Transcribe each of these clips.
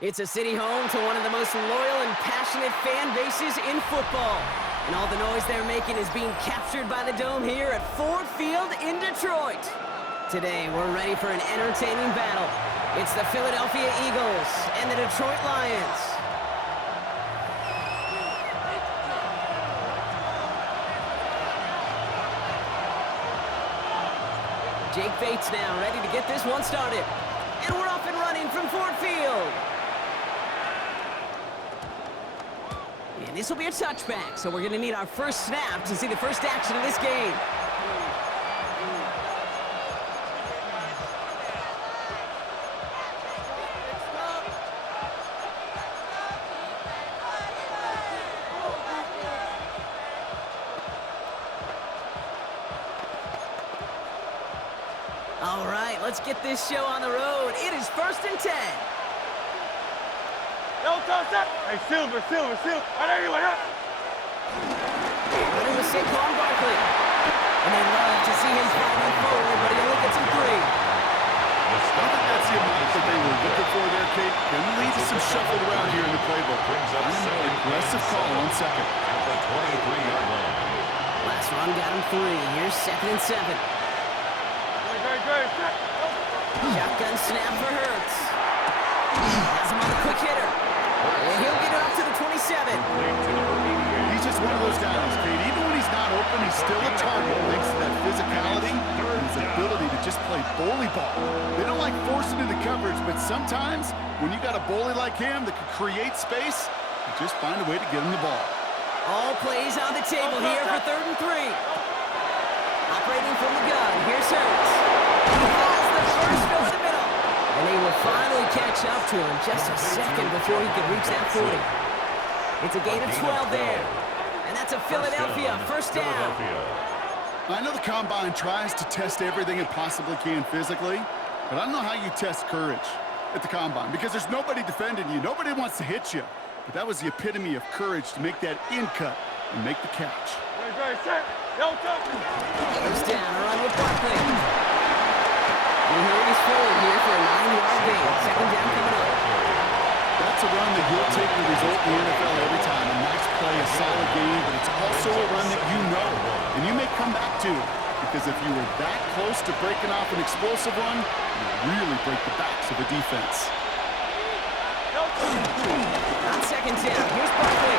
It's a city home to one of the most loyal and passionate fan bases in football. And all the noise they're making is being captured by the Dome here at Ford Field in Detroit. Today, we're ready for an entertaining battle. It's the Philadelphia Eagles and the Detroit Lions. Jake Bates now ready to get this one started. And we're off and running from Ford Field. And this will be a touchback, so we're going to need our first snap to see the first action of this game. All right, let's get this show on the road. It is 1st and 10. Hey, Silver. Right there, you went up. Running with Saquon Barkley. And they love to see him fighting forward, but he'll look at some three. I think that's the amount that they were looking for there, Kate. Gonna lead to some shuffle around here in the playbook. Aggressive call on second. At the 23-yard line. Last run got him 3. Here's 2nd and 7. Shotgun snap for Hurts. Has him on the quick hitter. And he'll get it up to the 27. He's just one of those guys, Kate. Even when he's not open, he's still a target thanks to that physicality and his ability to just play bully ball. They don't like forcing into coverage, but sometimes when you got a bully like him that can create space, you just find a way to get him the ball. All plays on the table here for 3rd and 3. Operating from the gun, here's Hurts. He has the first over the middle. And they will finally catch up to him just a second before he could reach that 40. It's a gain of 12 there. And that's a Philadelphia first down. I know the Combine tries to test everything it possibly can physically, but I don't know how you test courage at the Combine because there's nobody defending you. Nobody wants to hit you. But that was the epitome of courage to make that in cut and make the catch. First down, a run with Barkley. And here he's forward here for a 9-yard gain. 2nd down coming up. That's a run that will take the result in the NFL every time. A nice play, a solid game, but it's also a run that you know and you may come back to because if you were that close to breaking off an explosive run, you really break the backs of the defense. On 2nd down, here's Barkley.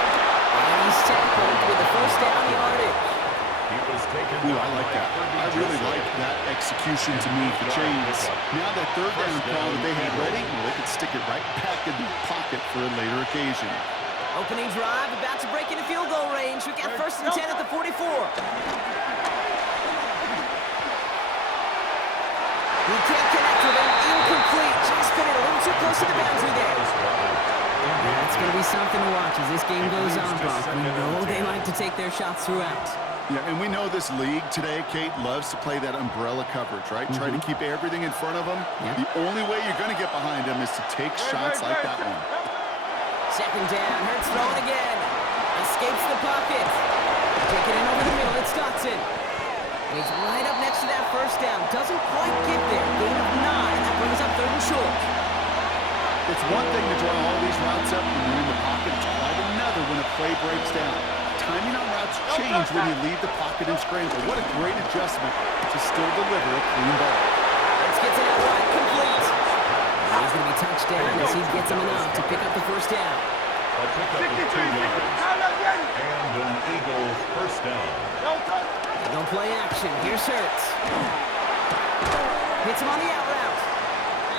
And he's tackled with the first down yardage. Ooh, I like that. I really like that execution to move the chains. Now that 3rd down call that they had ready, well, they could stick it right back in the pocket for a later occasion. Opening drive, about to break into field goal range. We got 1st and 10 at the 44. He can't connect with him. Incomplete. Just put it a little too close to the boundary there. That's going to be something to watch as this game goes on, Brock. We know they like to take their shots throughout. Yeah, and we know this league today, Kate, loves to play that umbrella coverage, right? Try to keep everything in front of them. Yep. The only way you're going to get behind them is to take shots like that one. 2nd down, Hurts throwing again. Escapes the pocket. Taking it over the middle, it's Dotson. And he's right up next to that first down. Doesn't quite get there. Gain of 9. That brings up 3rd and short. It's one thing to draw all these routes up when you're in the pocket. It's quite another when a play breaks down. Timing on routes change when you leave the pocket and scramble. What a great adjustment to still deliver a clean ball. Let's get to that right, complete. And he's going to be touchdown as he gets him enough to pick up the first down. A pickup of 2 yards. And an Eagles first down. They go play action. Here's Hurts. Hits him on the out route.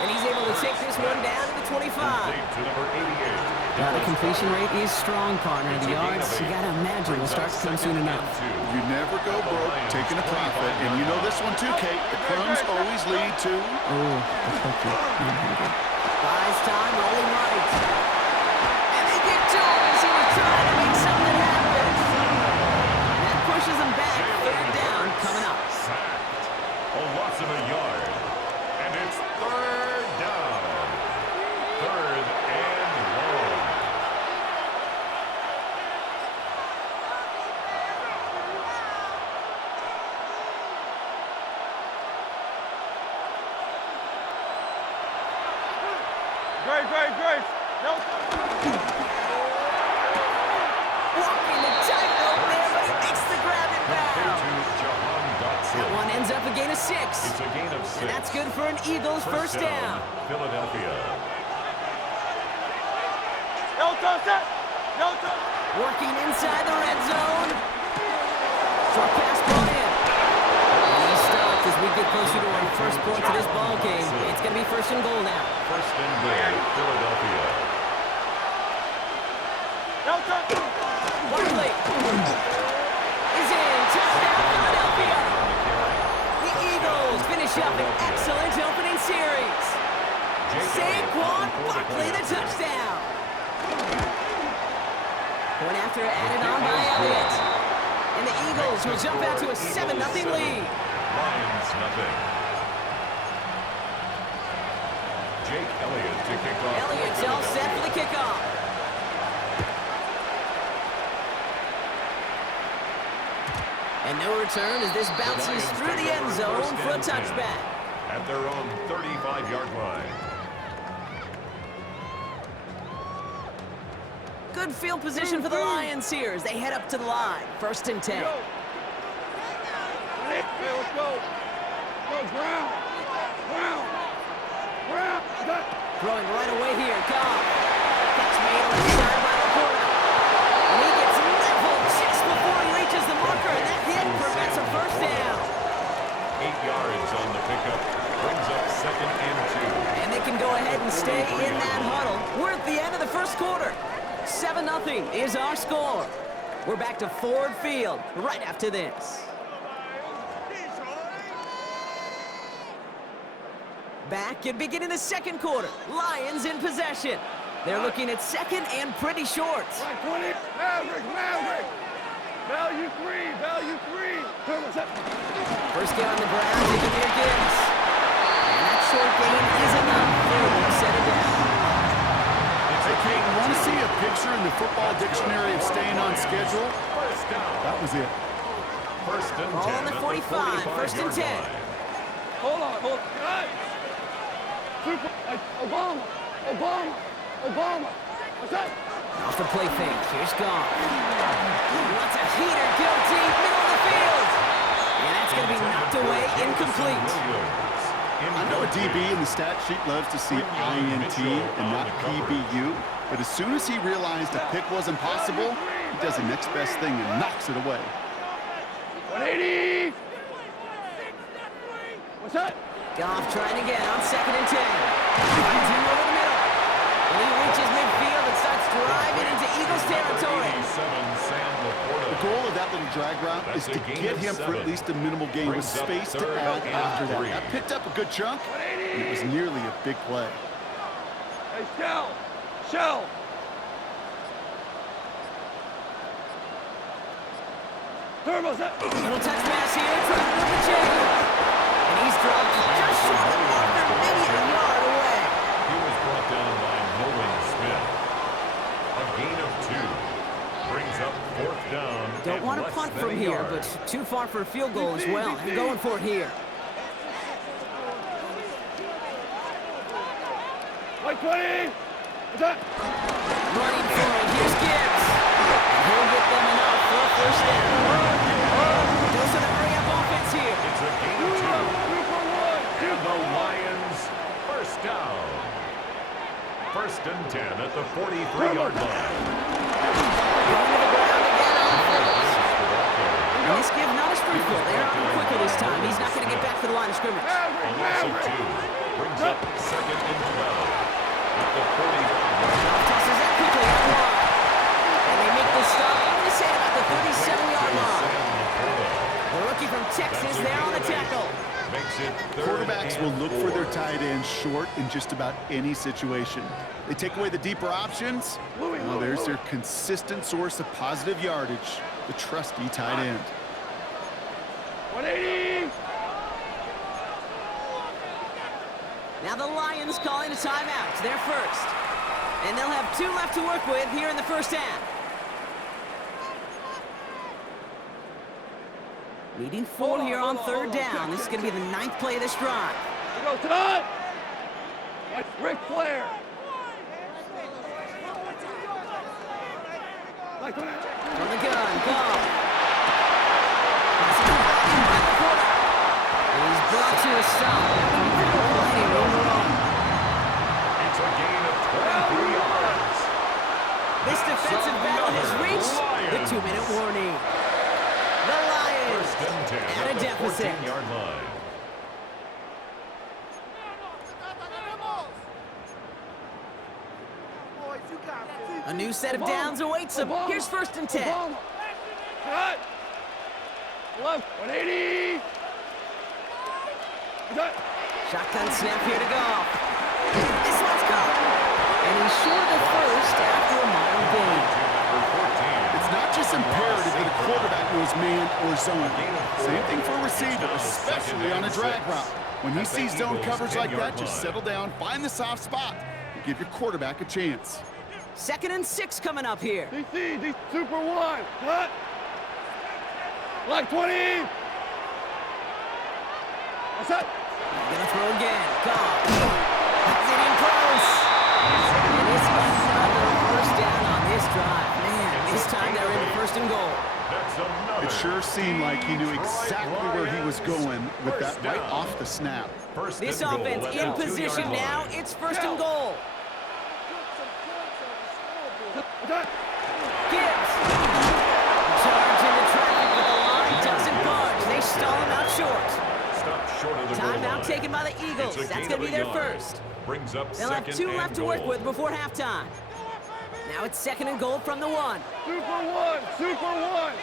And he's able to take this one down to the 25. To number 88. The completion rate is strong, partner. The yards, you got to imagine, will start to come soon enough. You never go broke taking a profit. And you know this one too, Kate. The crumbs always lead to... Oh, the cookie. Buys time, rolling right. And they get to him as he was trying to make something happen. And that pushes him back. 3rd down coming up. A loss of a yard. And it's 3rd down. 3rd and long. Great. 6. It's a gain of 6. And that's good for an Eagles first down. Philadelphia. No touch that. No touch. Working inside the red zone. Short pass brought in. And he stopped as we get closer to our first point to this ball game. It's going to be first and goal now. First and goal, Philadelphia. No touch. Barkley is in. Touchdown, Philadelphia. The Eagles finish up an excellent opening series. Saquon Barkley, the touchdown. Point after added on by Elliott. And the Eagles will jump out to a 7-0 lead. Lions nothing. Jake Elliott to kick off. Elliott's all set for the kickoff. And no return as this bounces through the end zone for a touchback. At their own 35-yard line. Good field position for the Lions here as they head up to the line. First and 10. Hey, let's go. Go, ground. Ground. Ground. Throwing right away here. Goff. Catch made on the side by Laporta. And he gets leveled just before he reaches the marker. And that hit prevents a first down. 8 yards on the pickup. Brings up second and 2. And they can go ahead and stay in that huddle. We're at the end of the first quarter. 7-0 is our score. We're back to Ford Field right after this. Back and beginning the second quarter. Lions in possession. They're looking at second and pretty short. Right, 20. Maverick. Value 3. Value 3. First down on the ground to Jameer Gibbs. And that short gain is enough. They'll set it down. Hey, Kate, want to see a picture in the football dictionary of staying on schedule? First down. That was it. First and 10. Ball on the 45. First and 10. Hold on. Good. Super. Obama. What's that? Off the play fake. Here's Goff. Wants a heater. Go deep. Middle of the field. And that's going to be knocked away. Incomplete. I know a DB in the stat sheet loves to see INT and not PBU, but as soon as he realized a pick wasn't possible, he does the next best thing and knocks it away. 180. What's that? Goff trying again on second and 10. Finds him over the middle. And he reaches midfield and starts driving into Eagles territory. The goal of that little drag route is to get him for at least a minimal gain with space to add after that. That picked up a good chunk, and it was nearly a big play. Hey, Shell. Turbo's that. Little touch pass here, trying to move the chain. And he's dropped just short of the marker, maybe a yard away. He was brought down by Nolan Smith. A gain of 2. Brings up fourth down. Don't want to punt from here, but too far for a field goal as well. They're going for it here. Right, 20. What's that? Running for it. Here's Gibbs. And he'll get them enough for a first down. Goes to the hurry-up offense here. It's a gain of 2. And the Lions first down. First and 10 at the 43-yard line. Going to the ground again on first. And this give not a street field. They're out quicker this time. He's not going to get back to the line of scrimmage. A loss of 2. Brings up second and 12. At the 40-yard line. Tosses that quickly on the line. And they make the stop, I'm going to say about the 37-yard line. The rookie from Texas there on the tackle. Quarterbacks will look for their tight end short in just about any situation. They take away the deeper options. Well, there's their consistent source of positive yardage, the trusty tight end. 180. Now the Lions calling a timeout. They're first. And they'll have 2 left to work with here in the first half. Needing 4 here on third down. This is going to be the 9th play of this drive. You go, Todd. Ric Flair. From the gun, Goff. He's to a stop. Plenty of room to run. It's a gain of 23 yards. This defensive battle has reached the 2-minute warning. The Lions First and 10 at a deficit. 14-yard line. A new set of downs awaits them. Here's first and 10. Cut. Left. 180. Cut. Shotgun snap here to Goff. This one's caught. And he's short of first after a minor gain. It's not just imperative that a quarterback knows man or zone. Same thing for a receiver, especially on a drag route. When he sees zone coverage like that, just settle down, find the soft spot, and give your quarterback a chance. 2nd and 6 coming up here. DC, Super 1. Cut. Left 20. What's up? Gonna throw again. Goff. That's it in close. And it's another first down on this drive. Man, this time they're in the 1st and goal. It sure seemed like he knew exactly where he was going with that right off the snap. This offense in position now. It's 1st and goal. Gibbs. Charge into traffic, but the line doesn't budge. They stall him out short. Timeout taken by the Eagles. That's going to be their first. Brings up They'll have 2 left to work with before halftime. Now it's 2nd and goal from the 1. Super 1. Super 1.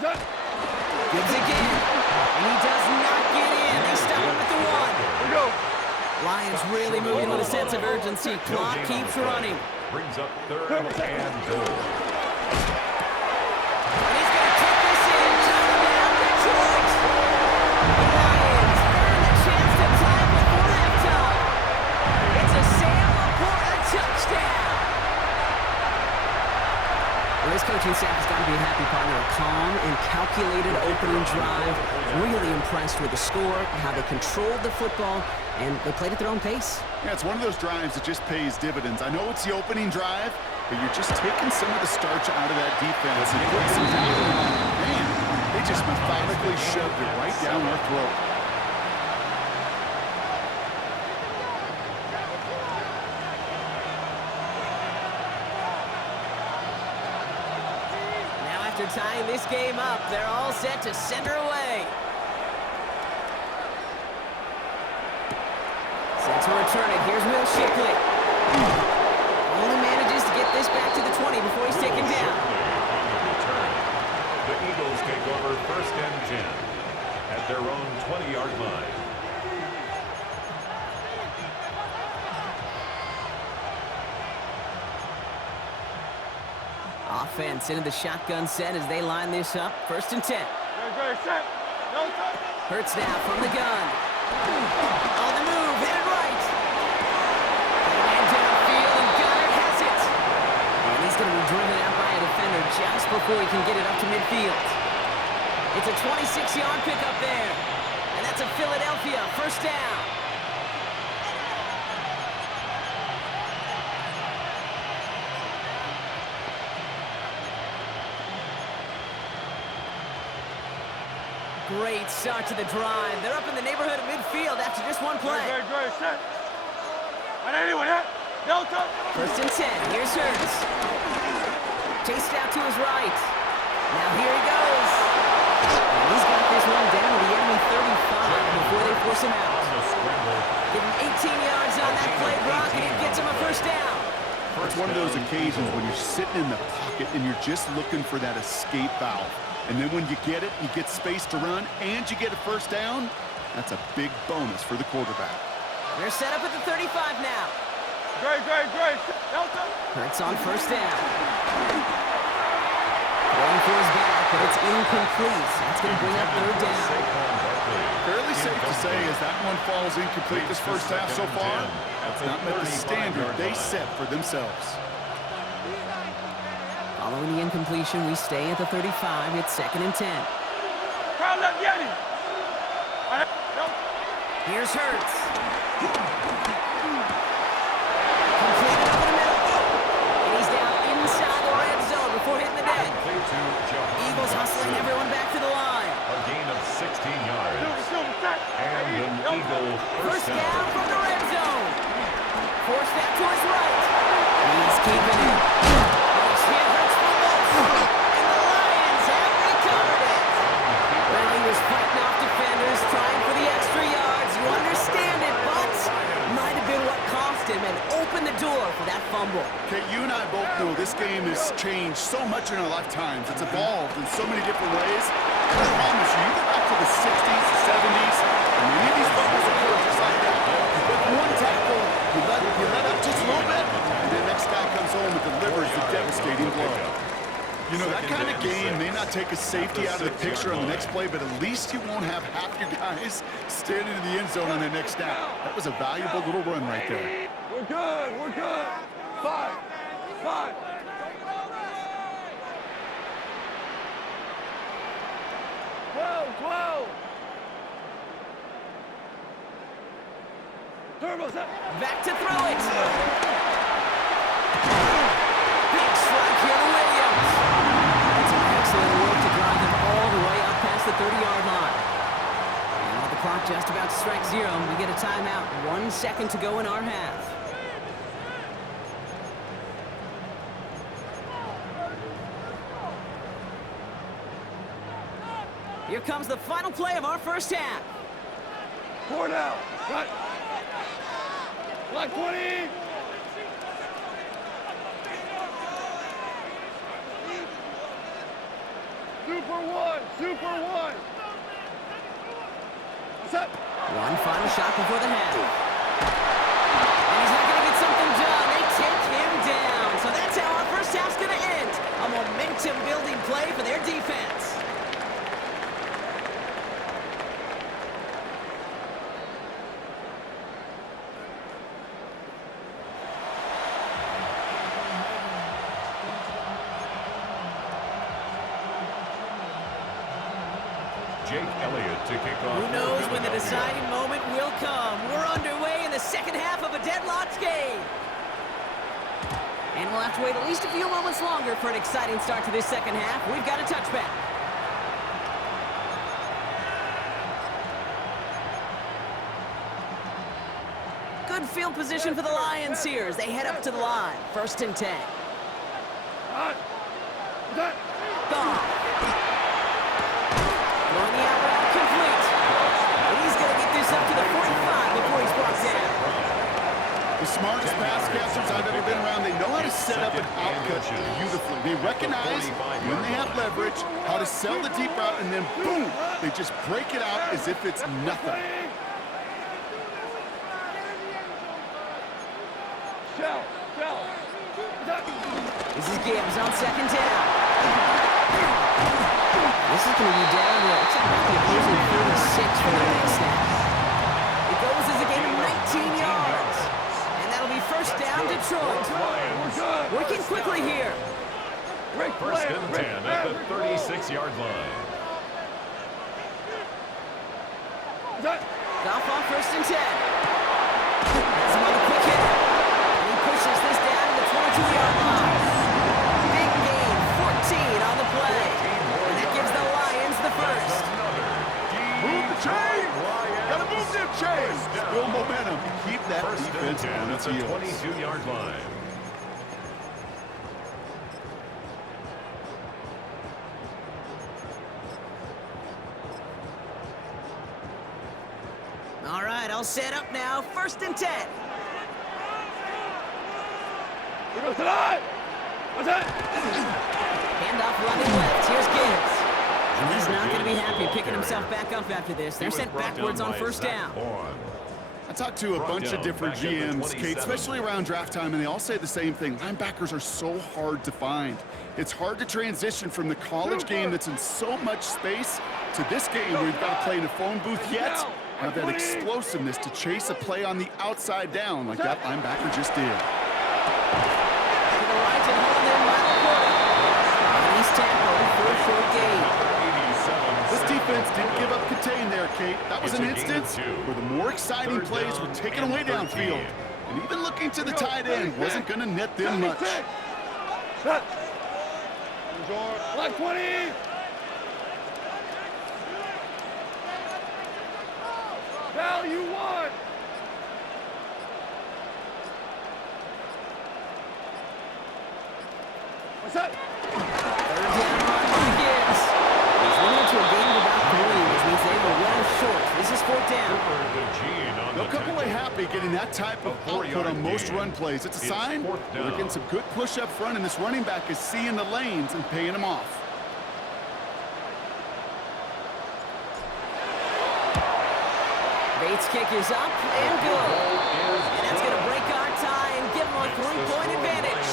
Gibbs again. And he does not get in. They stop him at the 1. Here we go. Lions really moving with a sense of urgency. Clock keeps running. Brings up 3rd and goal. And he's going to kick this in. Touchdown, Detroit. The Lions earn the chance to tie before halftime. It's a Sam Laporta touchdown. Well, this coaching staff has got to be a happy partner. A calm and calculated opening drive. Really impressed with the score, how they controlled the football, and they played at their own pace. Yeah, it's one of those drives that just pays dividends. I know it's the opening drive, but you're just taking some of the starch out of that defense and putting some down on it. Man, they just methodically shoved it right down our throat. Now after tying this game up, they're all set to send her away. Set to return it. Here's Will Shipley. Only manages to get this back to the 20 before he's taken down. The Eagles take over 1st and 10 at their own 20-yard line. Offense into the shotgun set as they line this up. 1st and 10. Great, set. No touch. Hurts now from the gun. On the move, hit it right. And downfield, and Goddard has it. And he's going to be driven out by a defender just before he can get it up to midfield. It's a 26-yard pickup there. And that's a Philadelphia 1st down. Great start to the drive. They're up in the neighborhood of midfield after just one play. Great, set. On anyone, hit. No touch. 1st and 10. Here's Hurts. Chased out to his right. Now here he goes. And he's got this one down to the enemy 35 before they force him out. Give him 18 yards on that play, Brock, and it gets him a 1st down. It's one of those occasions when you're sitting in the pocket and you're just looking for that escape valve. And then when you get it, you get space to run, and you get a 1st down. That's a big bonus for the quarterback. They're set up at the 35 now. Great. Delta. Hurts on 1st down. Going for his back, but it's incomplete. That's going to bring up 3rd down. Fairly safe to say as that one falls incomplete this 1st half so far, it's not met the standard they set for themselves. Following the incompletion, we stay at the 35. It's 2nd and 10. Crowd left Yeti. Here's Hurts. Completed over the middle. And he's down inside the red zone before hitting the deck. Eagles hustling everyone back to First down from the red zone. Forced out to his right. He's keeping it. Nice hit, hurts for most. And the Lions have recovered it. Well, he was fighting off defenders, trying for the extra yards. You understand it, but might have been what cost him and opened the door for that fumble. Okay, you and I both know this game has changed so much in our lifetimes. It's evolved in so many different ways. And I promise you, you go back to the 60s, 70s, and many of these fumbles occur just like that. You put one tackle, you let up just a little bit, and the next guy comes home and delivers the devastating blow. You know, that kind of game may not take a safety out of the picture on the next play, but at least you won't have half your guys standing in the end zone on the next snap. That was a valuable little run right there. We're good. We're good. 5. 5. Turbo's up. Back to throw it. Big strike here to Williams. That's an excellent work to drive them all the way up past the 30-yard line. And with the clock just about to strike 0, we get a timeout. 1 second to go in our half. Here comes the final play of our first half. 4 down. Cut. Black 20. Super 1. Super 1. What's up? One final shot before the half. And he's not going to get something done. They take him down. So that's how our first half's going to end. A momentum-building play for their defense. Jake Elliott to kick off. Who knows when the deciding moment will come. We're underway in the second half of a deadlocked game. And we'll have to wait at least a few moments longer for an exciting start to this second half. We've got a touchback. Good field position for the Lions here as they head up to the line. 1st and 10. Cut. Cut. Gone. Throwing the out route complete. He's going to get this up to the 45 before he's brought down. The smartest pass catchers I've ever been around, they know how to set up an outcut beautifully. They recognize when they have leverage, how to sell the deep route, and then boom, they just break it out as if it's nothing. Shell. Shell. This is Gibbs on 2nd down. This is going to be down to about the opposing 46 for the next snap. It goes as a gain of 19 yards. And that'll be 1st down, Detroit. Working quickly here. First and 10 at the 36-yard line. Goff on 1st and 10. Has him on the quick hit. And he pushes this down to the 22-yard line. Big gain, 14 on the play. And that gives the Lions the first. Move the chain! Gotta move them chains! Build momentum. Keep that defense on its heels. 22-yard line. All right, all set up now. 1st and 10. Here goes tonight. What's that? Handoff running left. Here's Gibbs. And he's not going to be happy picking himself back up after this. They're sent backwards on 1st down. I talked to a bunch of different GMs, Kate, especially around draft time, and they all say the same thing. Linebackers are so hard to find. It's hard to transition from the college game that's in so much space to this game where you've got to play in a phone booth yet have that explosiveness to chase a play on the outside down like that linebacker just did. To the right and hold in Michael Porter. And he's tackled for a short gain. This defense didn't give up contain there, Kate. That was an instance where the more exciting plays were taken away downfield. And even looking to the tight end wasn't going to net them much. Black 20. Value 1. set. Third down run by Gibbs. He's limited to a gain of about 3, which means they were well short. This is fourth down. They'll come away happy getting that type of output on most run plays. It's a sign they're getting some good push up front, and this running back is seeing the lanes and paying them off. Bates' kick is up and good. And that's going to break our tie and give them a 3-point advantage.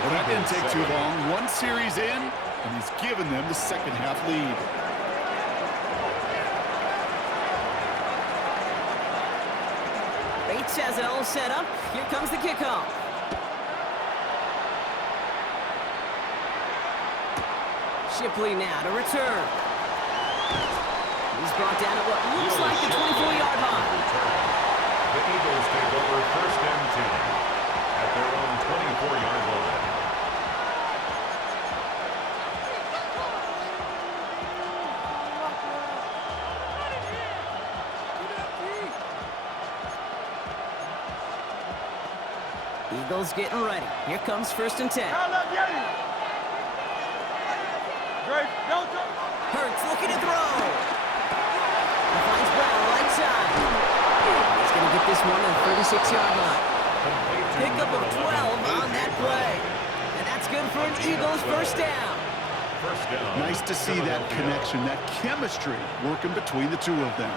Well, that didn't take too long. One series in, and he's given them the second half lead. Bates has it all set up. Here comes the kickoff. Shipley now to return. He's brought down at what looks like the 24-yard line. The Eagles take over first and 10 at their own 24-yard line. Eagles getting ready. Here comes first and 10. Hurts looking to throw. He finds Brown right side. He's going to get this one to the 36-yard line. Pickup of 12 on that play. And that's good for an Eagles first down. Nice to see that connection, that chemistry working between the two of them.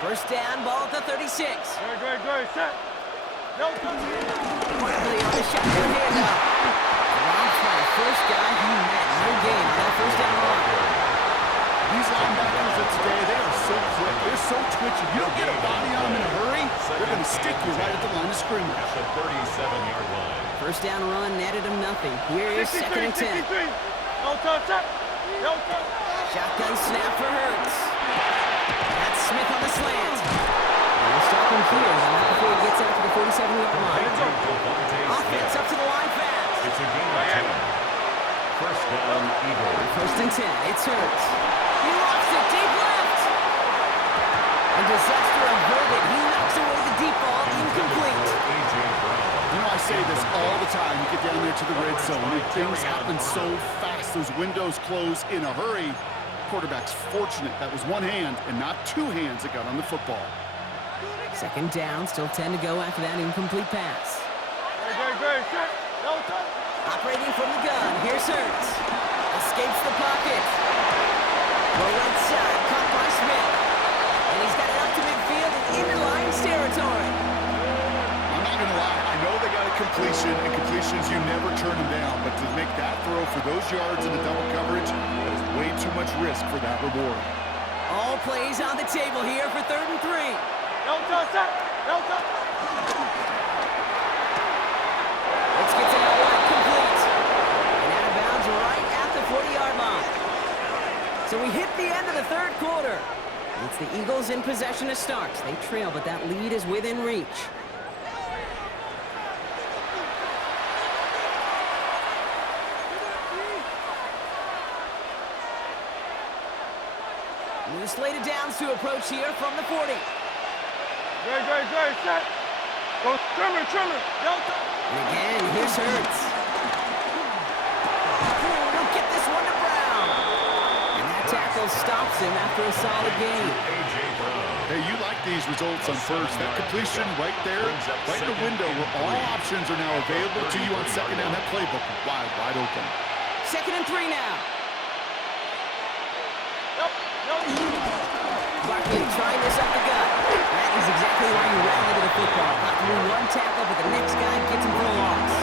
First down, ball at the 36. Great, set. Quickly on the shotgun handoff. Rob's by the first guy he met. No gain on that first down run. These linebackers of today, they are so quick. They're so twitchy. You don't get a body on them in a hurry, they're going to stick you right at the line of scrimmage. At the 37-yard line. First down run netted him nothing. Here is second and 10. Shotgun snap for Hurts. That's Smith on the slant. And we'll stop him here, but not before he gets out to the 47-yard line. Offense up to the line fast. It's a gain of 10. First down, Eagles. First and 10. It's Hurts. He lofts it deep left. And disaster averted. He knocks away the deep ball, incomplete. You know, I say this all the time. You get down there to the red zone, and things happen so fast. Those windows close in a hurry. Quarterback's fortunate that was one hand and not two hands that got on the football. Second down, still 10 to go after that incomplete pass. Operating from the gun, here's Hurts. Escapes the pocket. Go right side, caught by Smith. And he's got it up to midfield and into Lions territory. I'm not going to lie. I know they got a completion, and completions, you never turn them down. But to make that throw for those yards in the double coverage, that is way too much risk for that reward. All plays on the table here for 3rd and 3. Let's get to that one complete. And out of bounds right at the 40-yard line. So we hit the end of the third quarter. It's the Eagles in possession to start. They trail, but that lead is within reach. New slate of downs to approach here from the 40. Set. Go trimmer. And again, here's Hurts. He'll get this one to Brown. And that tackle stops him after a solid gain. Hey, you like these results on first. That completion right there, right in the window where all options are now available to you on second down. That playbook wide open. 2nd and 3 now. Barkley trying this up the gut. That is exactly why you rally to the football. Not to move one tackle, but the next guy gets him for a loss.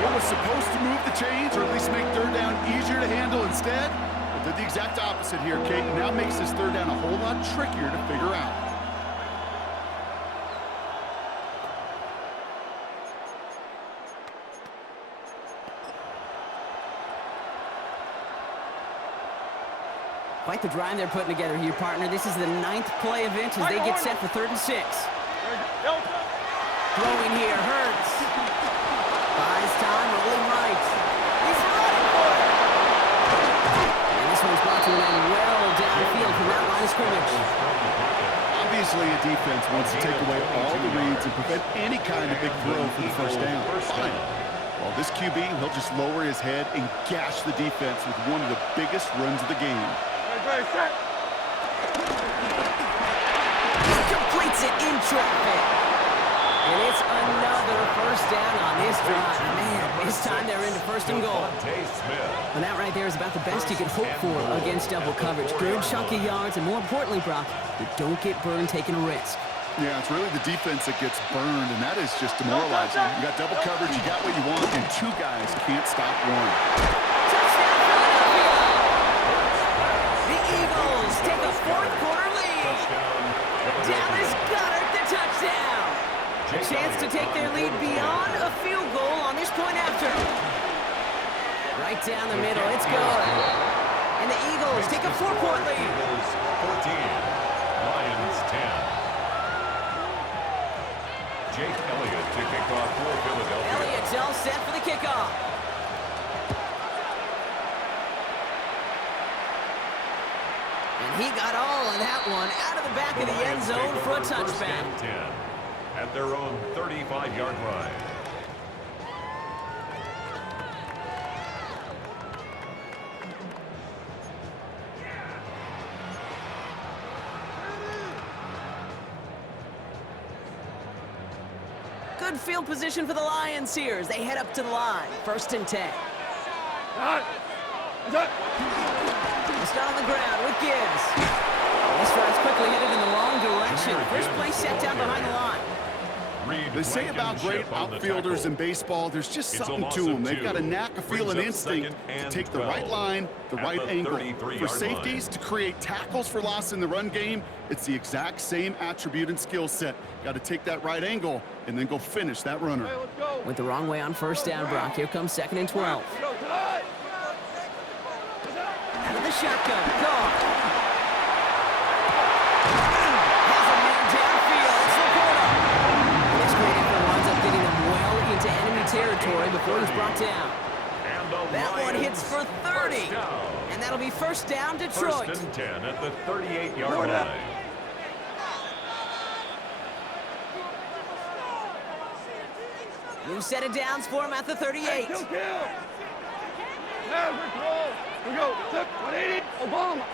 What was supposed to move the chains, or at least make third down easier to handle instead, well, did the exact opposite here, Kate, and now makes this third down a whole lot trickier to figure out. Quite the drive they're putting together here, partner. This is the 9th play of inch as they get set for 3rd and 6. Throwing here, Hurts. Buys time, rolling right. He's running for it. And this one's brought to an end well downfield from that line of scrimmage. Obviously, a defense wants to take away all the reads and prevent any kind of big throw for the first down. Fine. Well, this QB, he'll just lower his head and gash the defense with one of the biggest runs of the game. Ready, set. He completes it in traffic. And it's another first down on this drive. Man, this time they're into first and goal. And that right there is about the best you can hope for against double coverage. Good chunky yards, and more importantly, Brock, you don't get burned taking a risk. Yeah, it's really the defense that gets burned, and that is just demoralizing. You got double coverage, you got what you want, and two guys can't stop one. Touchdown, Philadelphia! The Eagles take a fourth-quarter lead. Dallas Goedert the touchdown. A chance to take their lead beyond a field goal on this point after. Right down the middle, it's good. And the Eagles take a 4-point lead. Eagles 14, Lions 10. Jake Elliott to kick off for Philadelphia. Elliott's all set for the kickoff. And he got all of that one out of the back of the end zone for a touchback. 10 at their own 35-yard line. Good field position for the Lions here as they head up to the line. First and 10. Just on the ground with Gibbs. This drive's quickly headed in the wrong direction. First play set down behind the line. They say about great outfielders in baseball, there's just something to them. They've got a knack, a feel, an instinct to take the right line, the right angle. For safeties, to create tackles for loss in the run game, it's the exact same attribute and skill set. Got to take that right angle and then go finish that runner. Went the wrong way on first down, Brock. Here comes 2nd and 12. Out of the shotgun. Gone. Has a man downfield. It's Laporta. This great effort winds up getting him well into enemy territory before he's brought down. That one hits for 30. And that'll be first down, Detroit. First and 10 at the 38-yard line. New set of downs for him at the 38. Kill. Maverick roll. We go. 180. Obama.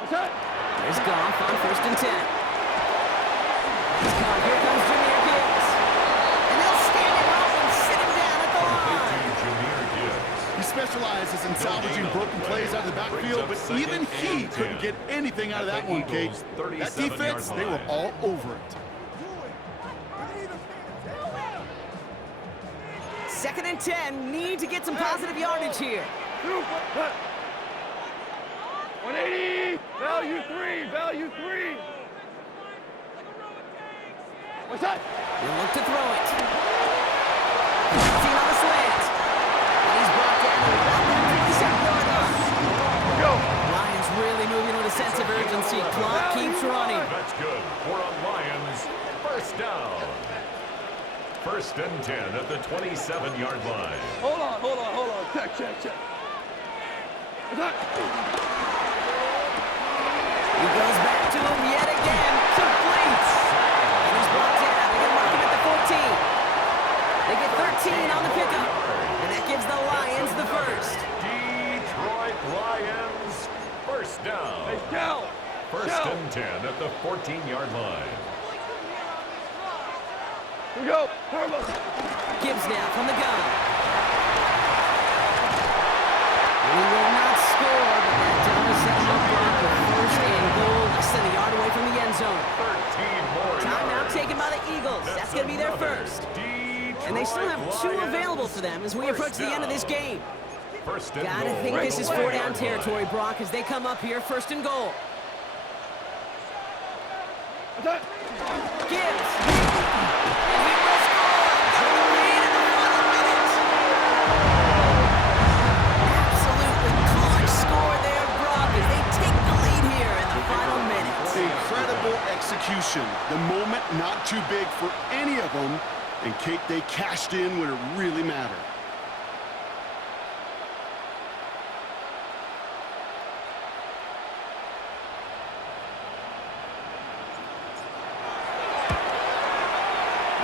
What's that? There's Goff on first and 10. Here comes Jameer Gibbs. And they'll stand him up and sit him down at the line. He specializes in salvaging broken plays out of the backfield, but even he couldn't get anything out of that one, Kate. That defense, they were all over it. 2nd and 10. Need to get some positive yardage here. 180. Value three. What's that? He'll look to throw it. Seen on the slant. And he's brought down to about that 57-yard line. Go. Lions really moving with a sense of urgency. Clock keeps running. That's good for a Lions first down. First and 10 at the 27-yard line. Hold on. Check. What's that? He goes back to him yet again. Completes. And he's brought down. They're going to mark him at the 14. They get 13 on the pickup. And that gives the Lions the first. Detroit Lions first down. Hey, Cal. First and 10 at the 14-yard line. Here we go. Turbo. Gibbs now from the gun. And he will not score, but that does set him up for first and goal, less than a yard away from the end zone. 13 more Timeout yards. taken by the Eagles. That's going to be their first. And they still have 2 available for them as we approach the end of this game. Gotta think this is 4-down territory, Brock, as they come up here first and goal. What's that? Gibbs. And he will score. Got the lead in the final minute. Absolutely clutch score there, Brock, as they take the lead here in the final minutes. Incredible execution. The moment not too big for any of them. And Kate, they cashed in when it really mattered.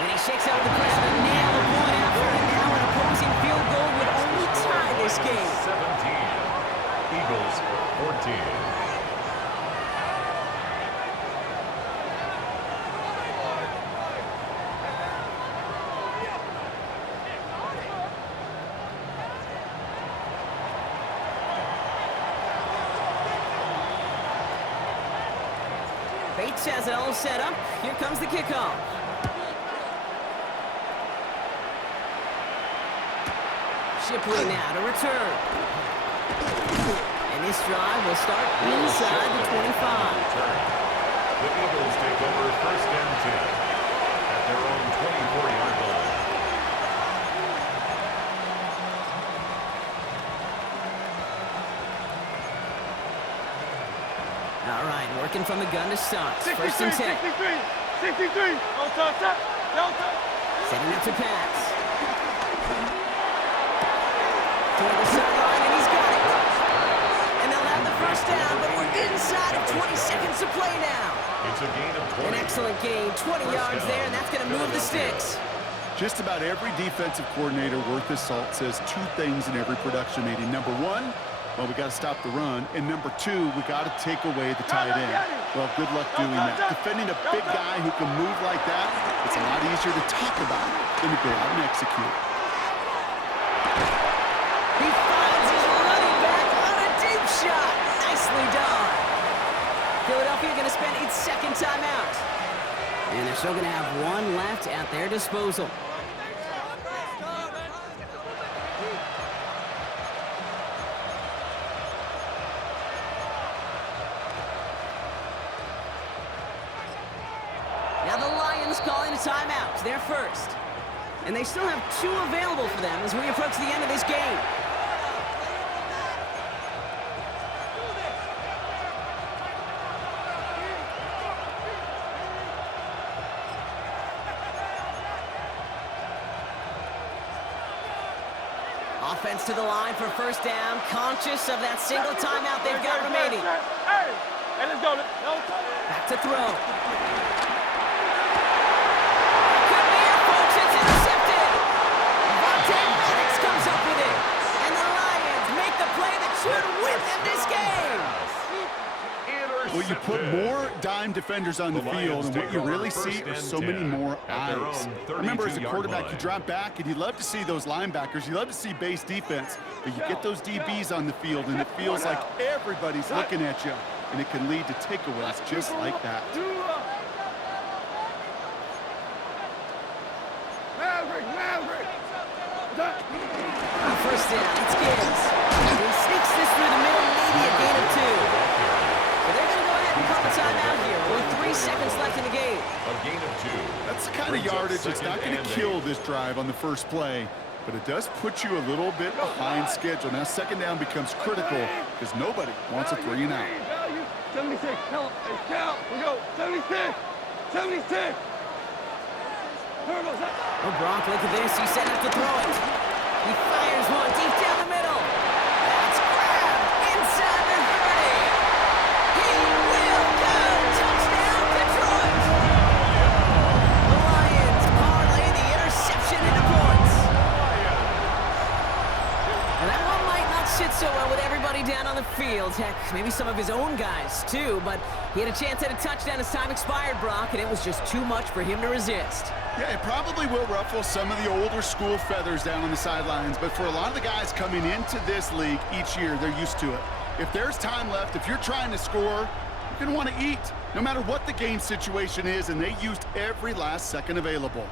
And he shakes out the pressure to nail the point after, and now an opposing field goal would only tie this game. 17. Eagles 14. Bates has it all set up. Here comes the kickoff. Shipley now to return. And this drive will start inside the 25. The Eagles take over 1st and 10 at their own 24-yard line. All right, working from the gun to start. 63, 1st and 10. 63. Don't touch that. Don't touch. Setting up to pass. Toward the sideline, and he's got it. And they'll have the first down, but we're inside of 20 seconds to play now. It's a gain of 20. An excellent gain, 20 yards there, and that's going to move the sticks. Just about every defensive coordinator worth his salt says two things in every production meeting. Number one, well, we got to stop the run. And number two, we got to take away the tight end. Well, good luck doing that. Defending a big guy who can move like that, it's a lot easier to talk about than to go out and execute. He finds his running back on a deep shot. Nicely done. Philadelphia going to spend its second timeout. And they're still going to have one left at their disposal. Now the Lions calling a timeout. They're first. And they still have two available for them as we approach the end of this game. Offense to the line for first down, conscious of that single timeout they've got remaining. Hey, let's go. Back to throw. Could be it, folks. It's intercepted. Vontae Maddox comes up with it. And the Lions make the play that should win them this game. Well, you put more dime defenders on the field, and what you really see are so many more eyes. Remember, as a quarterback, you drop back, and you love to see those linebackers. You love to see base defense, but you get those DBs on the field, and it feels like everybody's looking at you, and it can lead to takeaways just like that. Maverick. First down, it's Gibbs. He sneaks this through the middle, maybe a gain of 2. So they're going to go ahead and call the timeout here with 3 seconds left in the game. A gain of 2. That's the kind of yardage that's not going to kill this drive on the first play, but it does put you a little bit behind schedule. Now, second down becomes critical because nobody wants a 3 and out. 76. Count. We go. 76. 76. Oh, Brock, look at this. He's set up to throw it. He fires one deep down the middle. That's grabbed inside the 30. He will go. Touchdown, Detroit. The Lions parlay the interception into points. And that one might not sit so well with everybody down on the field. Heck, maybe some of his own guys, too. But he had a chance at a touchdown as time expired, Brock, and it was just too much for him to resist. Yeah, it probably will ruffle some of the older school feathers down on the sidelines, but for a lot of the guys coming into this league each year, they're used to it. If there's time left, if you're trying to score, you're going to want to eat, no matter what the game situation is, and they used every last second available.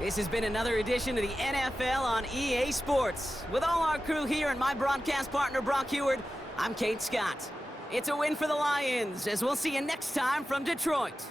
This has been another edition of the NFL on EA Sports. With all our crew here and my broadcast partner, Brock Heward, I'm Kate Scott. It's a win for the Lions, as we'll see you next time from Detroit.